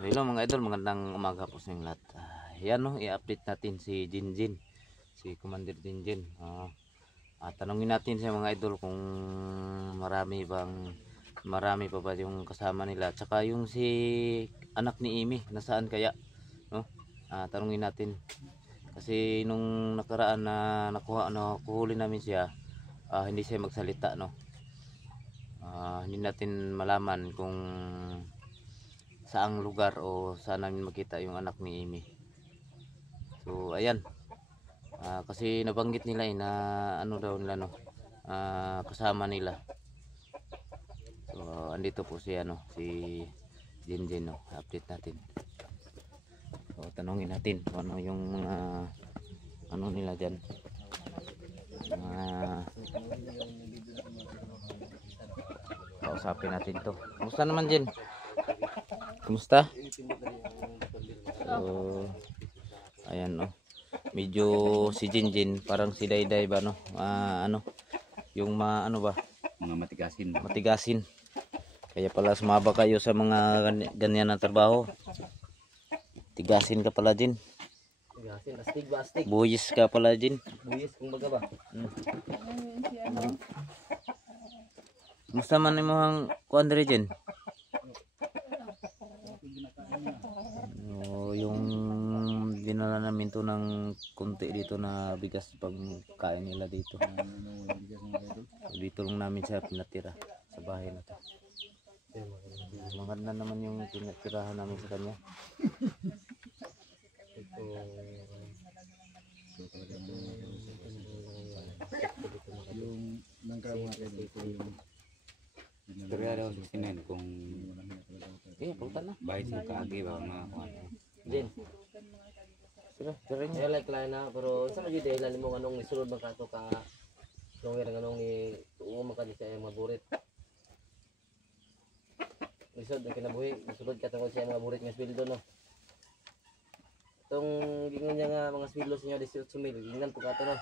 Hello mga idol, magandang umaga po sa inyong lahat. Yan no, i-update natin si Jinjin, si Commander Jinjin. Tanungin natin sa mga idol kung marami pa ba yung kasama nila. Tsaka yung si anak ni Amy, nasaan kaya? No? Tanungin natin. Kasi nung nakaraan na nakuhuli namin siya, hindi siya magsalita, no. Hindi natin malaman kung saang lugar o saan namin makita yung anak ni Amy. So ayan, kasi nabanggit nila na ano daw nila, no, kasama nila. So andito po si Jinjin, no. Update natin. So tanungin natin kung ano yung mga ano nila diyan. Kausapin natin to. Kumusta naman, Jin? Kumusta? So, ayan, no. Medyo si Jinjin parang si Dayday ba, no? Yung ano ba? Mga Matigasin. Kaya pala sumaba kayo sa mga ganyan na trabaho. Tigasin ka pala, Jin. Tigasin, astig ba astig? Buyis ka pala, Jin. Buyis kung baga ba? Kumusta man mo ang kuandre, Jin? Yung dinala namin to ng kunti dito na bigas pag kain nila dito. So, dito lang namin siya pinatira sa bahay na to. Maganda naman yung pinatirahan namin sa kanya. Yung nangkama Turya daw sa sinin kung Punta na. bahay sa kaagi ba mga Jin. Sira niya. Kaya like lang na, pero sa mga dahilan mo anong isulod man kato ka longer ng anong ni tuo man ka di sa maburit. Isod ang kinabuhi, isulod ka tungkol sa mga burit nga sweldo, no. Itong gingon niya nga mga sweldo sa inyo 18,000, gingan po kato, no.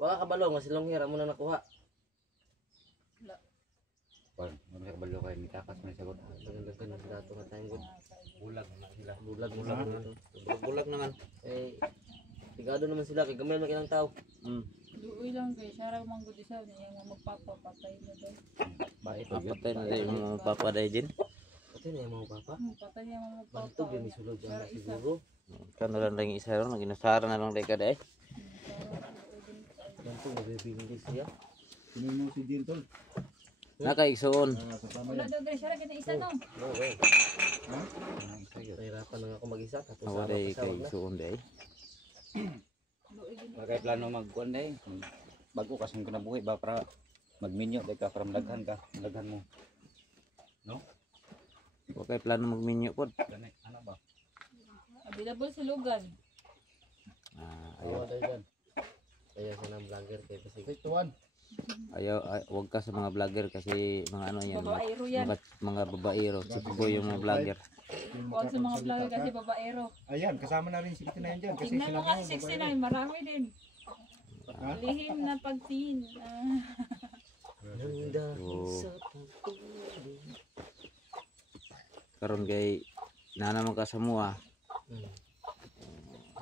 Wala ka balo nga silong hira mo na nakuha. pag magkabalo kayo mitakas may sagot. Dagdagan ng dato nga time good. Bulag na sila. Bulag dito. Bulag naman. Tigado naman sila kay gamay man ilang tao. Duoy lang kay sara man gud isa niya nga magpapapatay na daw. Bait Papatay na din yung papaday, Jin. Pati na yung mga papa. Patay niya mga Bantog yun isulod dyan na siguro. Kano lang lang isa ron, ginasara na lang deka day. Bantog nabibindi siya. Sino mo si Jintol? Nakaigsoon. wala daw gani sara kina isa no. Okay. Nahirapan lang ako mag-isa. Tapos sama Awaday pa sa wag na. kaigsoon day. Magkay plano magkuan day. Bago kasang kinabuhi ba para magminyo day ka para daghan mo. No? Okay, plano magminyo pod. Gani ano ba? Available sa lugan. Oo, dahil dyan. Kaya sa ng vlogger kay Pasig. Wag ka sa mga vlogger kasi mga ano yan. Babaero yan. Mga babaero. Sipo yung mga vlogger. Huwag sa mga vlogger kasi babaero. Ayan, kasama na rin si 69 dyan. Kasi Tingnan mo nga sinabi mo, 69, marami din. Lihim na pagtingin. Nanda Oo. sa pagtuloy. Karon kay naman ka sa mua.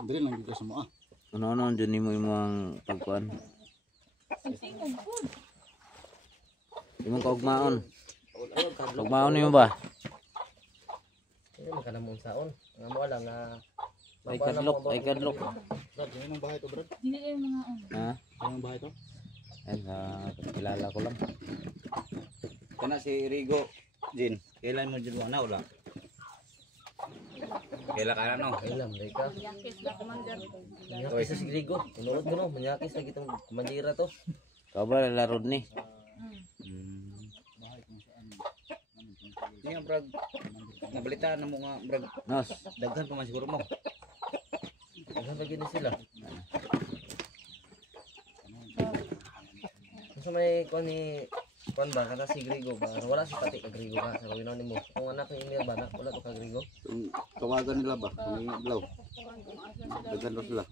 Dili lang dito sa mo ah. Ano dyan mo ang pagkuan. Tingog good. Imong kaugmaon. Ayun, kadlok. Kaugmaon nimo ba? Ayun, magkanamong saon. Nga mo alam na... Ay kadlok. Brad, yan ang bahay to, Brad. Dili kayo mga Ha? Yan ang bahay to. Ayan, kilala ko lang. Kana si Rigo Jin. Kailan mo Jin na wala? Kailan ka no? Ilam, day ka. yakis na commander. Manyakis na si Grigo. Tinulot ko no, manyakis na kitang mandira to. Kau ba lalaro ni? Niya Brad. Nabalitaan na mo nga Brad. Nos. Daghan pa man siguro mo. Daghan lagi na sila. Sa may kuan ni kuan ba kana si Grigo ba? Wala si pati ka Grigo ka sa kawinaw nimo. Kung anak ni Emil ba na wala to ka Grigo. Tawagan nila ba? Kung iblaw. Daghan daw sila.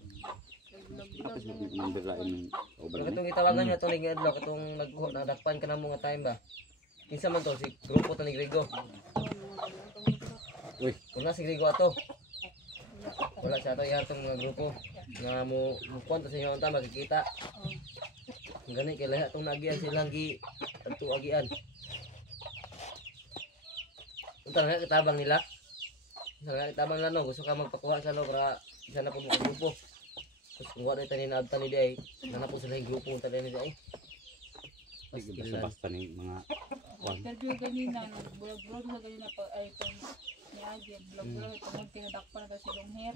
Tapos nandirain ng Katong itawagan niya to ni Adlaw katong nagdakpan ka na mo nga time ba? Kinsa man to si grupo ta ni Grigo. Uy, kuna si Grigo ato. Wala siya ato ihatong mga grupo nga mo kwento sa inyo ang tama makikita. Gani kay lahat tong nagian silang gi adto agian. Unta nga kitabang nila. Nga kitabang nila no gusto ka magpakuha sa no para isa na po mo grupo. Tapos kung wala tayo na abtan ni Day, nanapos sila yung grupo tayo ni Day. Basta-basta ni mga kwan. Interview ganina, bulag-bulag na ganina pa ay kung ni Adi, bulag-bulag tungod tinadakpan na daw silong hair.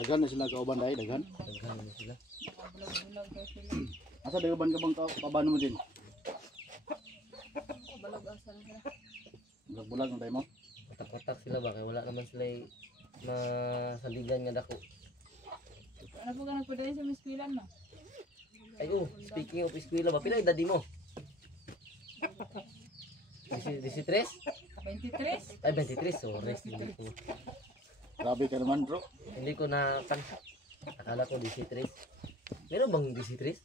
Daghan na sila kauban dai, daghan. Daghan na sila. Bulag-bulag daw sila. Asa dayo ban ka bang kabano mo din? Balag asa na sila. Bulag-bulag ng tayo mo. Kotak-kotak sila ba kay wala naman sila na saligan nga dako. Ano po ka nagpadayon sa Miss no? Ay speaking of eskwela ba pila edad mo? 13? 23? Ay 23 so rest hindi ko. Grabe ka naman, bro. Hindi ko na akala ko 13. Meron bang 13?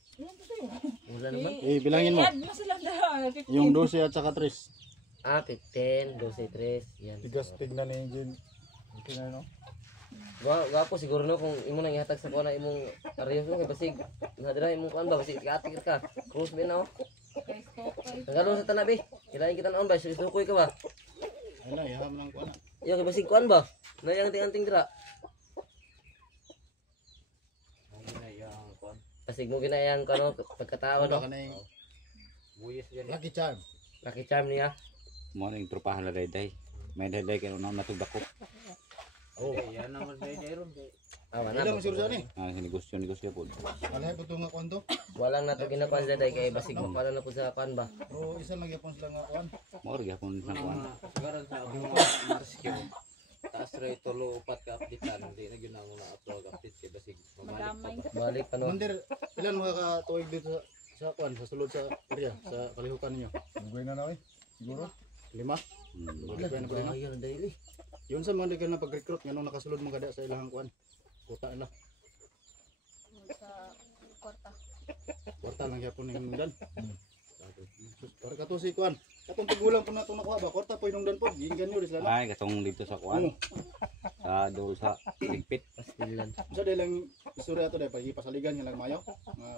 Wala naman. Eh, bilangin mo. Add mo sila daw. 15. Yung 12 at saka 3. 15, 12, 3. Yan. Tigas tignan ni Jin. Okay na no. Gapo siguro no kung imo nang ihatag sa kuana imong arayos no kay basig nadira imong kuan ba basig atik ka. Cross ba na oh. Okay, okay. Tagalo sa tanabi. Kailangan kita naon ba sukoy ka ba? Wala, iham lang ko na. Yo kay basig kuan ba? Nayang anting dira. Basig mo ginayang kano pagkatawa Wala no. ka na yung Buyas yan. lucky charm. Lucky charm niya. Mo ning trupahan la day. May day kay na matugdako. Oh. Yan naman day ron. Awa Ilang na. sir ni? Ah negosyo po. Alay po nga kwanto. Walang nato ginakuan sa day kay basig mo para na po sa kuan ba. O isa lang yapon sila nga kwan. Mo ori gyapon sa kuan. Sigaran sa ako rescue. Taas ray tulo upat ka updatean, hindi na gyud na upload update kay basig Madamay. Balik pa no. Mandir, ilan mga katuig dito sa kwan, sa sulod sa area, sa kalihukan ninyo? Bugay na na siguro? 5? Bugay na ba na? Ayun daily. Yun sa mga di ka na pag-recruit, nga nung nakasulod mga kada sa ilang kwan. Kuta na. Sa kwarta. Kwarta lang yapon ng dan. Para ka to si kwan. Katong tigulang po na itong nakuha ba? Kwarta po yung dan po. Ginggan nyo, risla na. Ay katong dito sa kuan. Sa dol sa tigpit. Pastilan. Sa dahil lang istorya ito dahil pagipasaligan nga lang mayo.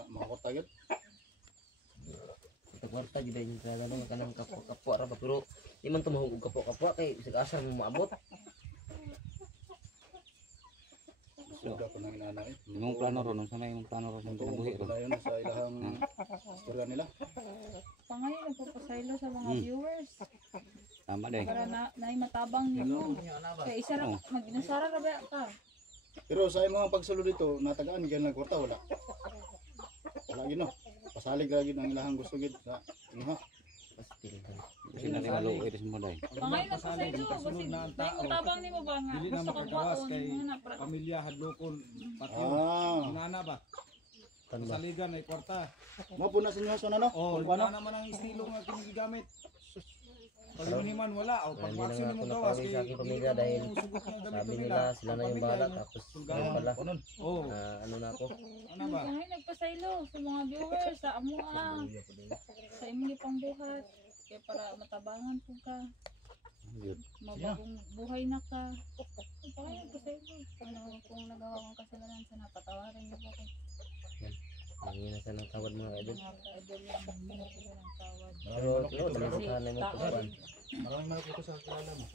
Mga kwarta yun. Sa kwarta gid yung talaga no kanang kapwa ra ba pero di man tumahog og kapwa kay sig asar mo maabot. Suga po ng inanay. Imong plano ron sa may imong plano ron sa buhi ron. Wala yun sa ilang istorya nila. Pangayon nagpapasaylo sa mga viewers. Tama day. Para na matabang nimo. Kaya isa ra maginasara ra ba ka? Pero sa mga pagsulod dito, natagaan gan lang kwarta wala. Wala gid no. Pasalig ra gid ang ilahang gusto gid sa inyo. Pastilan. Kasi na rin maluoy rin mo day. Pangayon nagpasaylo kasi may matabang nimo ba nga. Dili na Gusto ka makagawas baon kay mo na para pamilya hadlokon patio. Ah, Inana ba? Kan ba? Saligan ay kwarta. mo po na sa inyo sa ano? Oh, Kung ano? wala naman ang estilo nga kinigamit. Pagmuniman wala o Hindi na pagpaksin nga mo ako gawas napawi kay sa aking pamilya dahil sabi nila sila na yung bahala tapos yun pala. Oh, Ano na ako? ano ba? pangayon nagpasaylo sa mga viewers sa amo sa imong pangbuhat. Kaya para matabangan po ka. Yun. Mabagong buhay na ka. Pangayon nagpasaylo. Kung nagawa kong kasalanan sa napatawaran niyo po ko. Hingin na sa ng tawad mga idol. Mga ka-idol lang. Mga sila ng tawad. Pero talusahan na mo Tao po. rin. Maraming mga ko sa kilala mo.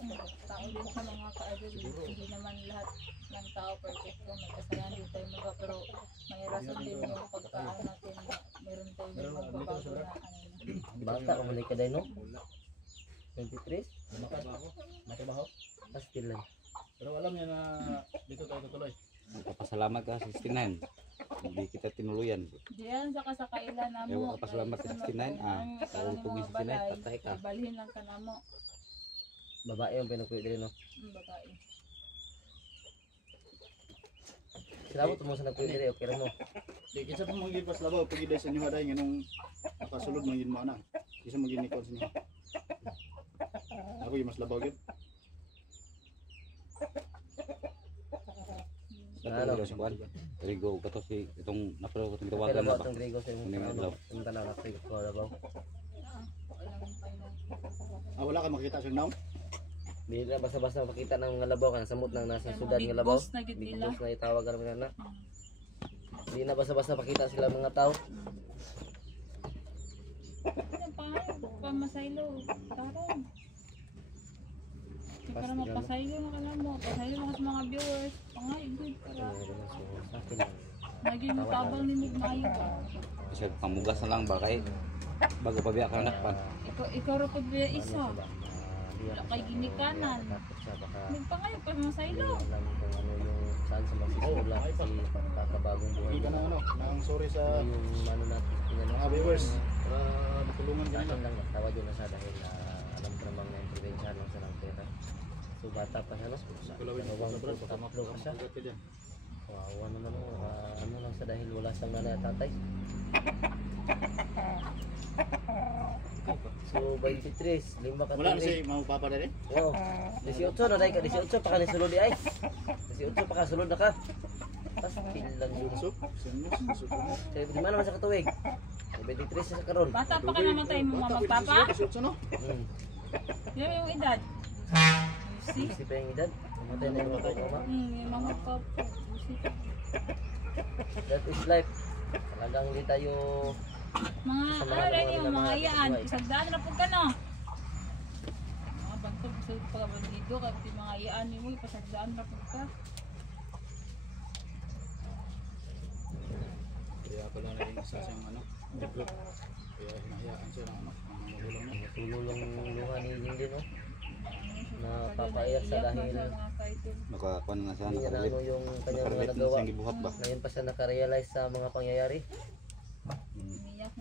Tao din sa mga ka-idol. Hindi naman lahat ng tao perfecto. May kasalanan din tayo mga pero may rason din yung pagkaan natin na meron tayong magbabago na ano na. Bata ka man ka dahil no? 23? Matabaho? Pastilan. Pero alam niya na dito tayo tutuloy. Papasalamat ka sa 69. Hindi kita tinuluyan. Diyan sa kasakailan na Ewan mo. ka, pasalamat ka sa 69, Karoon Pag yung mga 69, balay. patay ka. Ibalhin lang ka na mo. Babae ang pinagpuyo din no? Babae. Silabot mo sa nagpuyo din okay ra mo. Di kinsa pa magiging paslabaw pag iday sa inyo haday nganong nakasulod man yun mo ana. Isa magiging nikon sa inyo. Ako yung mas labaw gid. Ano? Sa kuan. Rigo ka to si itong napalo ko itong Pero tawagan na ba ba? itong Grigo sa imong Kunin mo ano? daw. Yung tanaw na ko ba? Kailangan pa yun. wala ka makita siyang naon. Di na basta-basta makita ng mga labaw kan samot nang nasa Kaya syudad big nga labaw. boss na gid Big nila. boss na itawag naman na. Di na basta-basta makita sila mga tao. Ano pa? Pamasaylo. Karon. Para mapasaylo na ka na mo. Pasaylo na ka sa mga viewers. Pangay, good. Para Sa akin lang. naging tabang ni Mugmayo ba? Kasi pamugas na lang ba kay bago pa biya ka anak pa. Ikaw ra pud biya isa. Wala kay ginikanan. Nagpangayo pa sa saylo. Alam kung ano yung saan sa magsisimula si kakabagong buhay. Hindi ka na ano, nang sorry sa Yung ano natin mga viewers. Para matulungan ka Akin nila. lang tawad yun na sa dahil alam ko namang na intervensyon lang sa ng pera. So bata pa siya no? Kulawin mo Dalawang sa brad, po, tama tatlo pa siya. Magat ka dyan. Kawawa naman oh. Ano lang sa dahil wala siyang nanay at tatay. So 23, lima ka Wala na si mga papa na rin. Oo. 18 na dahil ka, 18 pa ka ni sulod di ay. 18 pa ka sulod na ka. Tapos lang yun. Sup, sinus, sup mo. Kaya di man naman sa katuwig. 23 siya sa karon. Bata pa ka namatay mo Bata, magpapa? 18 no? Hmm. Yan yung edad. See? Si pa yung edad. Mamatay na yung mga tao. Yung mga papa. That is life. Talagang hindi tayo Mga Sa mga ano rin mga yung mga mga iyaan. buhay. Isagdaan na po ka no. Mga bantog sa pagkabandido. Kasi mga iyaan mo ipasagdaan na po ka. Kaya ako lang naging isa siyang ano, develop. Kaya hinahayaan siya ng ano, mga magulang niya. tulong ng luha ni Jindy no. Napapaiyak sa dahil Nakakuan na siya hindi niya na nakarelate. ano yung kanyang mga Nakarelate na nagawa. siyang gibuhat ba. Ngayon pa siya nakarealize sa mga pangyayari.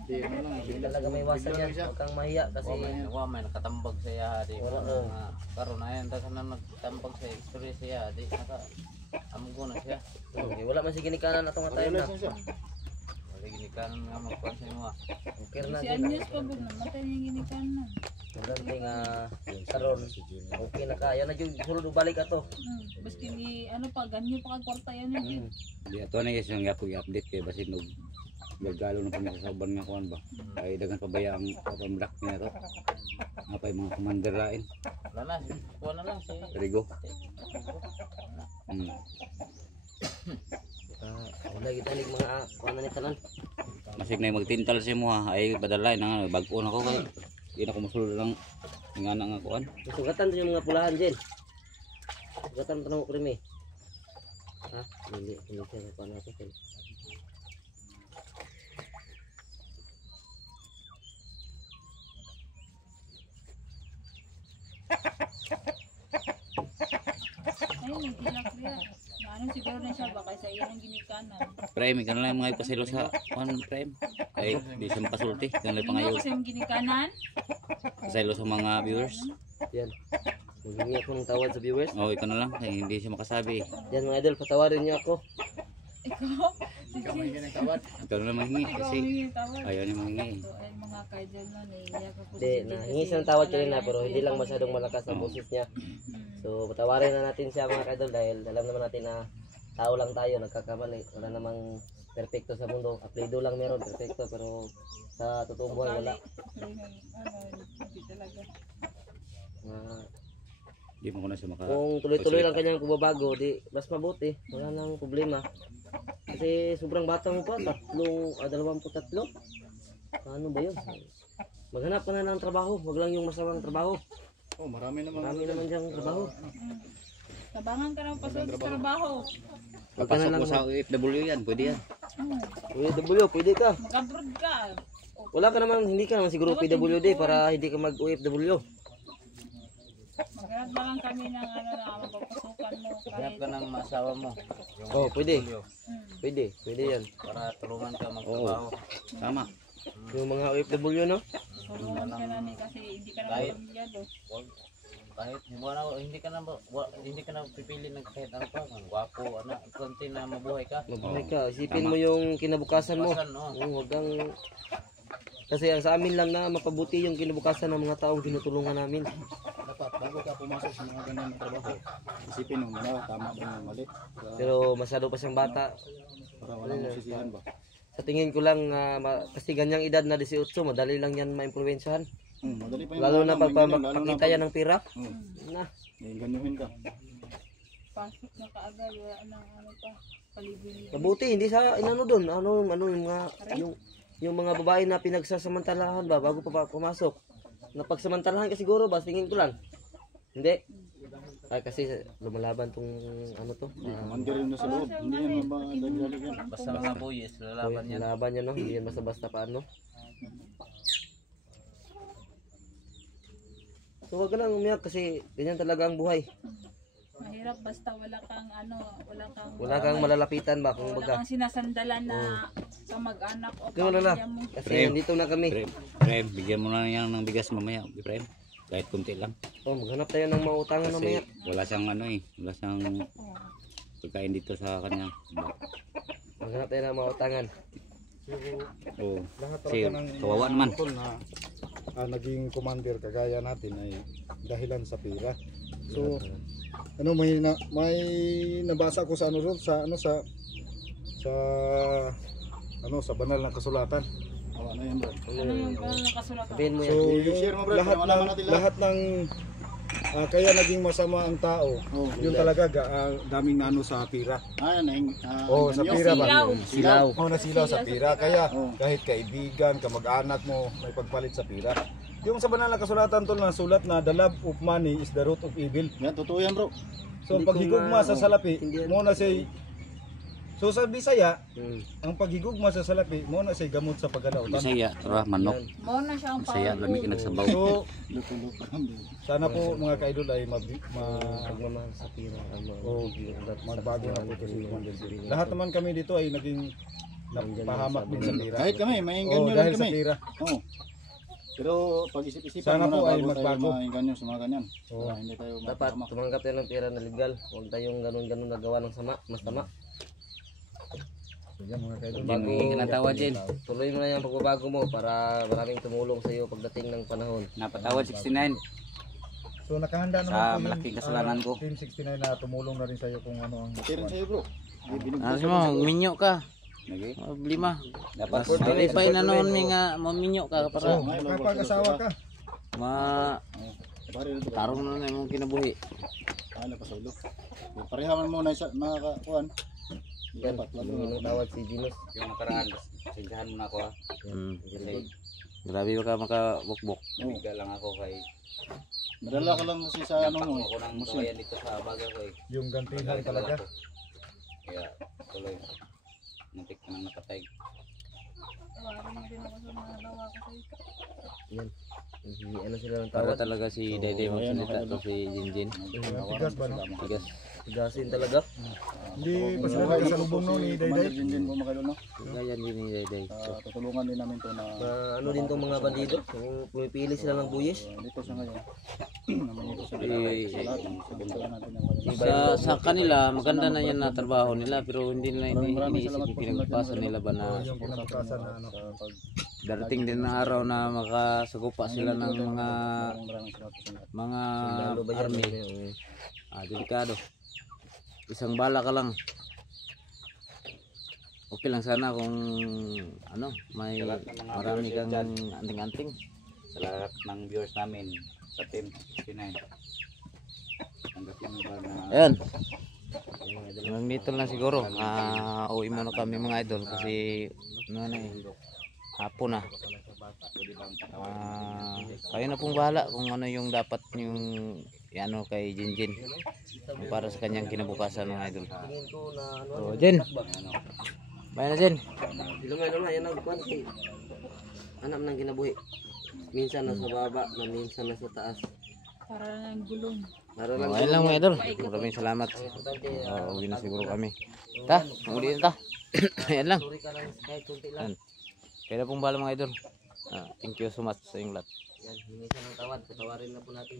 Di ano lang, Hindi bigla talaga may iwasan bigla yan. lang siya. Huwag kang mahiya kasi Wa may nakatambag siya di Wala, wala oh. nga karon ayan ta na nagtambag sa history siya di naka amgo na siya. wala man si ginikanan atong nga tayo na. Realize na siya. Wala ginikanan nga magkuan sa imo. Okay na Si din. Agnes pa bug namatay niya ginikanan. Maganda nga karon okay na kaya na jud sulod balik ato. Baski ni ano pa ganyo pa kag kwarta yan yun. Di ato na yes yung i-update kay basin og gagalo na kami sa uban nga kuan ba. Ay dagan pabaya ang pamlak niya to. Apa yung mga commander lain. Wala na kuan na lang si Rigo. Wala kita lig mga kuan ni tanan. Masig na yung magtintal si mo ha. Ay padalay na nga bag-o na ko kay. Di na ko masulod lang nga na nga kuan. Sugatan din yung mga pulahan din. Sugatan pa ng krimi. Ha? Hindi siya pa natin. Ayun, may tinakriya. Ano siguro na siya baka sa iyan ang ginikanan. Prime kan lang mga pasilo sa kuan prime. Ay di siya makasulti kan lang Ano pangayo. kasi yung ginikanan? Pasilo sa mga viewers. Yan. Maghingi ako ng tawad sa viewers. Oh, ikaw na lang kay hindi siya makasabi. Yan mga idol, patawarin niyo ako. Ikaw? Ikaw may ganang tawad. Ikaw na lang mahingi Ikaw kasi ang hingi tawad. ayaw niya mahingi. So, ay mga kaidol na naiiyak ako. Hindi, nahingi siya ng tawad kanina pero hindi lang masyadong malakas ang boses niya. So, patawarin na natin siya mga idol dahil alam naman natin na tao lang tayo, nagkakamali. Wala namang perfecto sa mundo. Aplido lang meron, perfecto. Pero sa totoong buhay, wala. Hindi talaga. Di mo ko na siya maka. Kung tuloy-tuloy lang kanyang pagbabago, di mas mabuti. Wala nang problema. Kasi sobrang bata mo pa, 23. Ano ba yun? Maghanap ka na ng trabaho, wag lang yung masamang trabaho. Oh, marami naman. Marami naman diyang trabaho. Tabangan ka ng pasok sa trabaho. Huwag ka na Papasok lang mo sa OFW yan, pwede yan. OFW, pwede ka. Mag-abroad ka. Wala ka naman, hindi ka naman siguro PWD para hindi ka mag-OFW. Maghanap na lang kami ng ano na mapapasukan mo. Hanap Kahit ka ng masawa mo. Yung Oh, pwede. portfolio, Pwede yan. para tulungan ka magtrabaho. Tama. Yung mga OFW, no? tulungan ka na ni kasi hindi ka na Kahit- pamilyado. Wag kahit hindi ka na pipili ng kahit ano pa, ang gwapo, ano, konti na mabuhay ka. Mabuhay ka. Isipin mo yung kinabukasan mo. Basan, oh. Huwag kang... Kasi ang sa amin lang na mapabuti yung kinabukasan ng mga taong tinutulungan namin. Dapat bago ka pumasok sa mga ganyan na trabaho, isipin mo muna tama ba yung mali. Pero masyado pa siyang bata. Para walang masisihan ba. Sa tingin ko lang, kasi ganyang edad na 18, madali lang yan ma-impluwensyahan. Madali pa yung Lalo na ano, may ganyan, lalo na pagpapakita yan ng pira. Na. ganyuhin ka. Pasok na kaagad, wala nang ano pa, palibig. Mabuti hindi sa inano doon. Ano yung mga yung mga babae na pinagsasamantalahan ba bago pa pumasok. Napagsamantalahan ka siguro ba tingin ko lang. Hindi. Ay kasi lumalaban tong ano to. Commander yun na sa loob. Hindi yan mabadagdalig yan. Basta mga buyes, lalaban yan. Laban yan no. Hindi yan basta-basta paano. So wag ka lang umiyak kasi ganyan talaga ang buhay. Mahirap basta wala kang ano, Wala kang malalapitan ba kung wala baga. kang sinasandalan na kamag-anak o Kaya wala pamilya mo. Kasi nandito na kami. Prem, bigyan mo na yan ng bigas mamaya, Prem. Kahit kunti lang. Oh, maghanap tayo ng mautangan mamaya. Kasi wala siyang ano eh, wala siyang pagkain dito sa kanya. Maghanap tayo ng mautangan. Oo. Lahat Kasi talaga ng kawawa naman. tol na naging commander kagaya natin ay dahilan sa pira. So ano may nabasa ko sa ano ron, sa sa banal na kasulatan. Awa na yan bro. Ano yung nakasulatan? Sabihin mo yan. So I-share mo, bro, lahat para malaman ng natin lahat. kaya naging masama ang tao. Oh, Yun talaga daming nano sa pira. Oh, Sa pira ba? Silaw. Silaw. Nasilaw sa pira. Kaya Oh. kahit kaibigan, kamag-anak mo, may pagpalit sa pira. Yung sa banal na kasulatan tol na sulat na the love of money is the root of evil. Yan, totoo yan bro. So ang Hindi ko paghigugma sa salapi, maintindihan. mo na say so sa Bisaya, Hmm. ang paghigugma sa salapi, mo na say gamot sa pagkalautan. Bisaya, tara, manok. Mo na siya ang Bisaya, lami kinagsabaw. So Luto-luto. sana po mga kaidol ay Pagmamahal sa pira. Oh, magbago na po ito si Commander Bill. Lahat naman kami dito ay naging napahamak din sa pira. Kahit kami, may engganyo dahil rin sa kami. pira. Oo. Pero pag-isip-isipan Sana mo po na ay bago tayo magbago. maengganyo sa mga ganyan. Oo. Para hindi tayo Dapat mapahamak. tumanggap tayo ng pera na legal. Huwag tayong ganun-ganun nagawa ng sama. Mas tama. So yan mga kaidol. Hindi mo kinatawad din. Tuloy mo na yung pagbabago mo para maraming tumulong sa iyo pagdating ng panahon. Napatawad 69. So nakahanda naman Sa po malaking kasalanan ko. Team 69 na tumulong na rin sa iyo kung ano ang Pati rin sa'yo bro. Ano mo, minyo ka. Nagi. Lima. Dapat Mas malipay na noon nga maminyo ka para kapag-asawa ka. Pare rin ito. tarong na imong kinabuhi. Napasulo. Parehaman mo na isa, kuhan. Yan, Dapat lalo yung na. tawad si Dinos. Yung nakaraan, sindahan mo na ako ha. Kasi Grabe ka makabukbok. nabiga lang ako kay Madala ka lang kasi sa ano mo. ako nang kawayan dito sa baga ko eh. Yung gantihan talaga. Kaya tuloy. Muntik ko nang napatay. Tawarin mo din ako sa mga nawa ko sa'yo. Yan. Ano sila ng Para tawad? talaga si Dede magsalita to si Jinjin. Tigas ba no? Tigas. Tigasin talaga. Hindi pa sila nagkasalubong no ni Commander Dayday. Jinjin po mga kaidol, no? Ganyan din ni Dede. Tutulungan din namin to na Ano din tong mga bandido? Kung pumipili sila ng buyis. dito sa ngayon. Naman ito sa lahat. Sabuntalan natin ang kanila. Sa kanila maganda na yan na trabaho nila pero hindi nila iniisip yung pinagpasan nila ba na Yung kinabukasan na ano. darating din na araw na makasagupa sila ng mga Lalo ba yan? army. Delikado. Isang bala ka lang. Okay lang sana kung ano, may marami kang anting-anting. Sa lahat ng viewers namin sa team 69. Tanggapin mo ba na Ayan. Hanggang dito lang siguro. Uwi muna kami mga idol kasi ano na eh, hapon na. Kayo na pong bahala kung ano yung dapat yung ano kay Jinjin para sa kanyang kinabukasan mga idol. Tingin ko na ano. So, Jin. Bye na Jin. Ilungay na yan ang kwan kay anak ng kinabuhi. Minsan nasa baba, na minsan nasa taas. Para ng gulong. Laro lang Ayun lang mga idol. Maraming salamat. importante. Uwi na siguro kami. Uli na ta. Ayan lang. Sorry ka lang kahit kunti lang. Kaya na pong bahala mga idol. Thank you so much sa inyong lahat. Yan, hingi siya ng tawad. Patawarin na po natin.